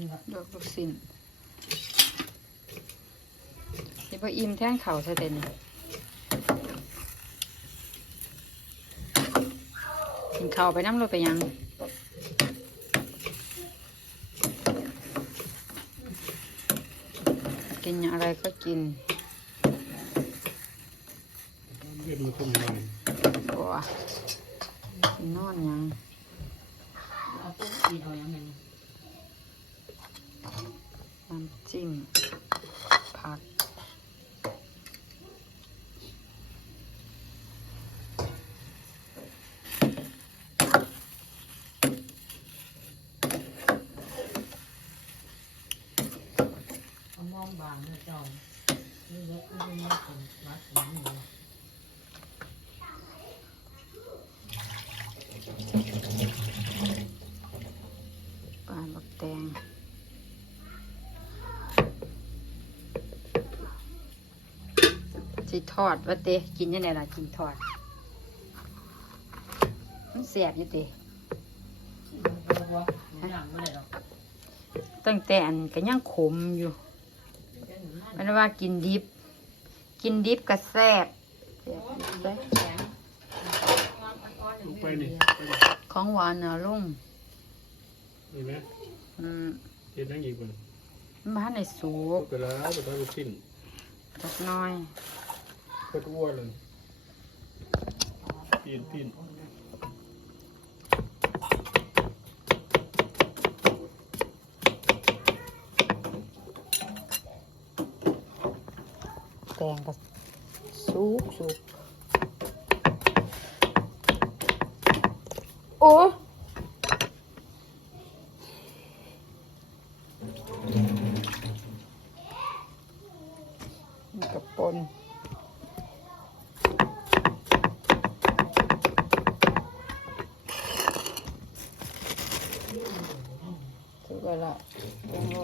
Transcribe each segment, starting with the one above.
นี่ครับลวกลูกสิ้นสิบ่อิ่มแท่งเข่าซะเด่นกินข้าไปน้ำรถไปยังกินอะไรก็กินเรียกมันขึ้นมาเลยบัวนอนยังเอาปุ๊บกินเอาย่างไง น้ำ จิ้มผักอมองบางนะจอมนี่เยอะไม่ได้คนวัดของนี่ ปลาบักแตง สิทอดว่าเตะกินยังไงล่ะกินทอด มันเสียบอยู่เตะเอาวะหนูหนังไม่ได้หรอกตั้งแต่อันก็ยังขมอยู่เดี๋ยวหนูนั่นมันว่ากินดิบ กินดิบก็แซ่บแซ่บโอ้ยแซ่บแข็งอ่อนๆลงไปๆนี่เดียวไปนี่ของหวานนะลุงเห็นไหมอืมเห็นนั่งอีกคนมันบ้านในสูก็บไปแล้วไปแล้วลูกชิ้นจักหน้อย โคตรอ้วนเลยปีนปีนแตงก็สุกสุกโอ้นี่กระปน สุกแล้วล่ะแตงโม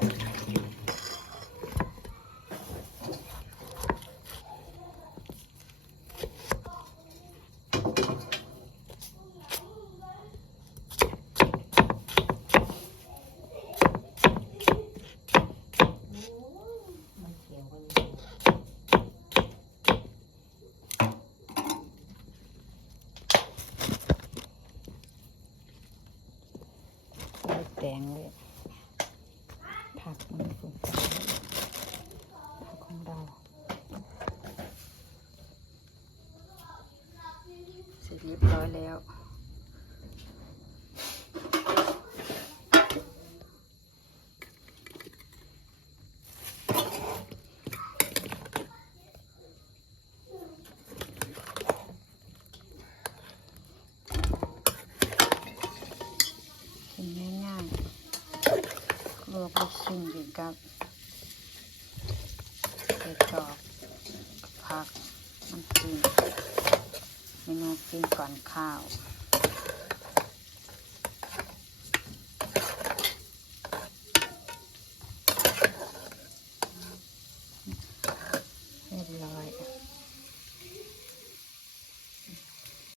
มันเขียวกัน ใส่แตงเลย ผักมันสูงผักของเรา เสร็จเรียบร้อยแล้ว กินง่าย ๆลวกลูกชิ้นกินกับเห็ดดอกกับผักน้ำจิ้มเมนูกินก่อนข้าว